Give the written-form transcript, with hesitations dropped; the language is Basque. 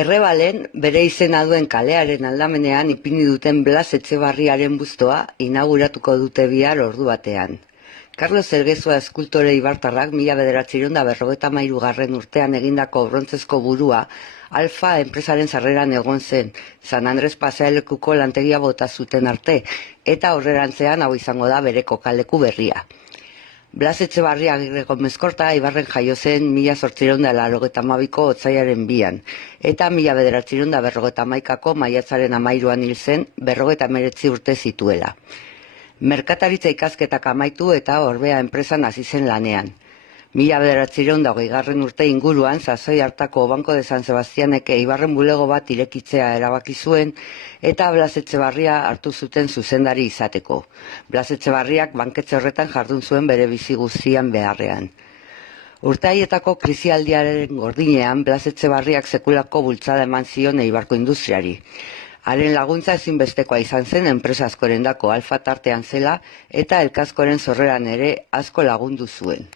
Errebalen, bere izena duen kalearen aldamenean ipini duten Blas Etxebarriaren bustoa inauguratuko dute bihar ordu batean. Carlos Elgezua eskultore ibartarrak 1953 urtean egindako brontzezko burua Alfa enpresaren sarreran egon zen, San Andres pasealekuko lantegia bota zuten arte, eta aurrerantzean hau izango da bere kokaleku berria. Blas Etxebarria Agirreko Mezkorta Ibarren jaio zen 1882ko otsailaren 2an, eta 1951ko maiatzaren 13an hil zen 59 urte zituela. Merkataritza ikasketak amaitu eta Orbea enpresan hasi zen lanean. 1920 urte inguruan sasoi hartako Banco de San Sebastianeke Ibarren bulego bat irekitzea erabaki zuen eta Blas Etxebarria hartu zuten zuzendari izateko. Blas Etxebarriak banketxe horretan jardun zuen bere bizi guztian beharrean. Urte haietako krisialdiaren gordinean Blas Etxebarriak sekulako bultzada eman zion Eibarko industriari. Haren laguntza ezinbestekoa izan zen enpresa askoren dako Alfa tartean zela eta elkaskoren sorreran ere asko lagundu zuen.